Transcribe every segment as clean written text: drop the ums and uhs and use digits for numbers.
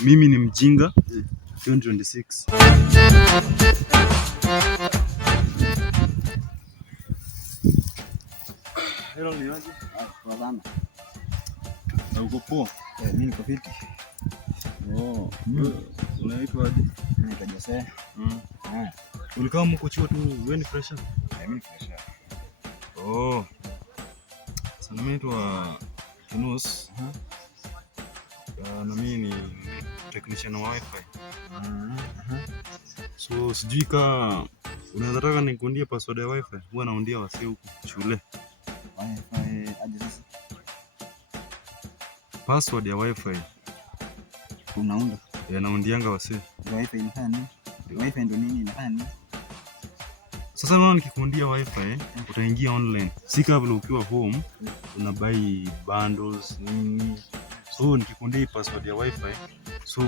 Mimi ni mjinga 2026. Hello ni aje? Kwa sana. Na uko poa? Mimi niko fiti. Oh, unaitwa aje? Mimi naitwa Jose. Ulikaa mko chuo tu, wewe ni fresher? Mimi ni fresher. Oh. Sana mimi naitwa Kinus. Na mimi ni technician wa wifi. So sijui kama unaweza taka nikundie password ya wifi. Huwa naundia wase huku shule. Wifi aje sasa? Password ya wifi. Unaunda? Naundianga wase. Wifi inafanya nini? Wifi ndio nini inafanya nini? Sasa naona nikikundia wifi utaingia online. Si kabla ukiwa home una buy bundles nini. So nikikundia password ya wifi, so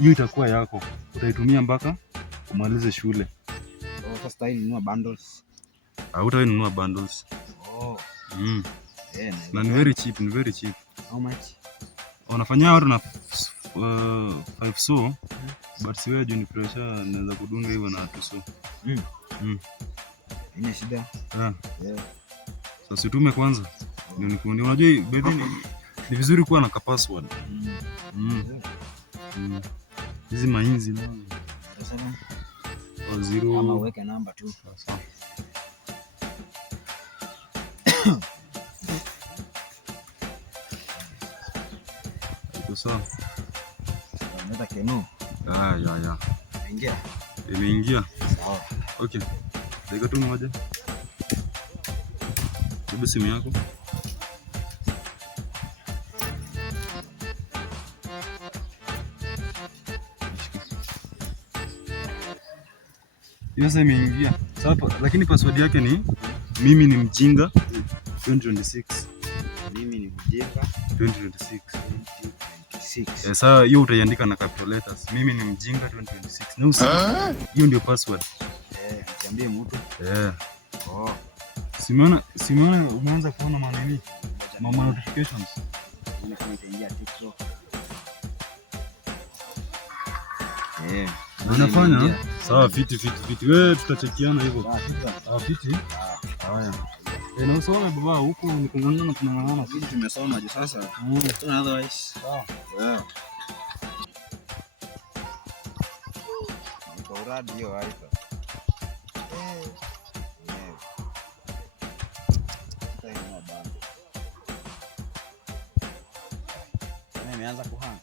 hiyo itakuwa yako. Utaitumia mpaka umalize shule. Sasa hii nunua bundles. Hautawahi nunua bundles. Na ni very cheap, ni very cheap. How much? Wanafanya watu na 5 so, but siwe juu ni pressure naweza kudunga hivyo na 2 so. Ina shida. So situme kwanza. Ndio nikundia. Unajua baby ni vizuri kuwa na password. Hizi mainzi no. Sasa au 0 ama uweke namba tu. Sawa. Sawa. Unaweza Keno. Ya. Ingia. Imeingia. Sawa. Okay. Dakika tu moja. Chukua simu yako. Hiyo sasa imeingia. Sasa lakini password yake ni mimi ni mjinga 2026. Mimi ni mjinga 2026. Sasa hiyo utaiandika na capital letters. Mimi ni mjinga 2026. Hiyo ndio password. Niambie mtu. Simeona umeanza kuona maneno mama notifications. Mimi kama itaingia TikTok. Unafanya? Sawa, fiti. Wewe tutachekiana hivyo. Fiti. Haya. Na usome baba huko ni kungangana tunangangana. Sisi tumesoma je sasa? Otherwise. Kwa uradi hiyo wifi. Imeanza kuhang.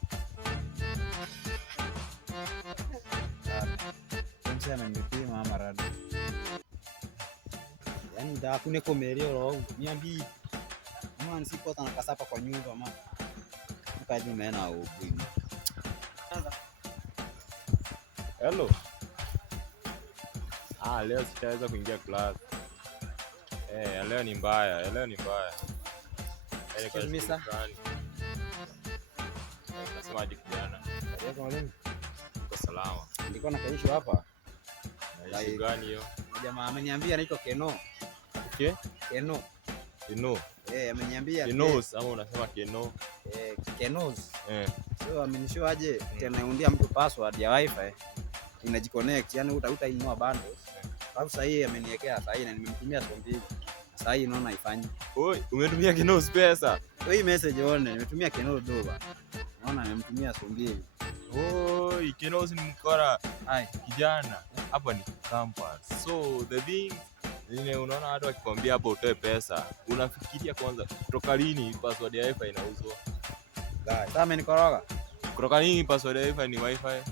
Sasa amenipima ama rada. Yaani ndio hakuna komeleo roho. Niambi. Mwana sipota na kasapa kwa nyumba mama. Mkaji umeena ubui. Hello. Leo sitaweza kuingia class. Leo ni mbaya. Kwa misa. Nasemaje kijana? Ndio mwalimu. Uko salama? Nilikuwa nakaishi hapa. Issue gani hiyo? Jamaa ameniambia anaitwa Keno. Okay? Keno. Ameniambia Kenos ama unasema Keno? Kenos. So amenishow aje tunaundia mtu password ya wifi inajiconnect, yani utainua bundles. Alafu sasa hii ameniwekea sasa hii na nimemtumia so mbili. Sasa hii naona ifanye. Oi, umetumia Kenos pesa? Hii message one nimetumia Kenos doba. Naona nimemtumia so mbili. Oi, Kenos ni mkora. Kijana, hapa ni campus. So the thing unaona watu wakikwambia hapo utoe pesa, unafikiria kwanza kutoka lini password ya wifi inauzwa? Sasa amenikoroga. Kutoka lini password ya wifi ni wifi?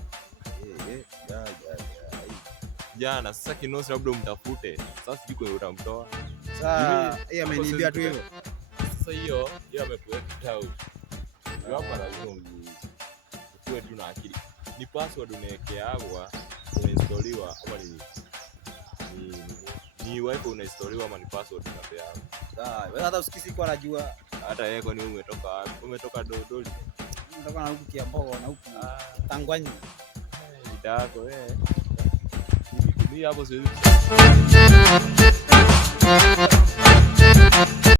Jana sasa Kinosi labda umtafute. Sasa sijui kwa utamtoa. Sasa yeye ameniambia tu hivyo. Sasa hiyo amekuweka out. Hapa lazima uwe tu na akili. Ni password unawekeagwa, unainstaliwa ama ni wifi unainstaliwa ama ni password unapewa. Wewe hata usikisi kwa najua. Hata yeye kwani umetoka wapi? Umetoka Dodoli. Nimetoka na huku Kiambogo na huku Tangwanyi. Ndako wewe. Mimi hapo siwezi.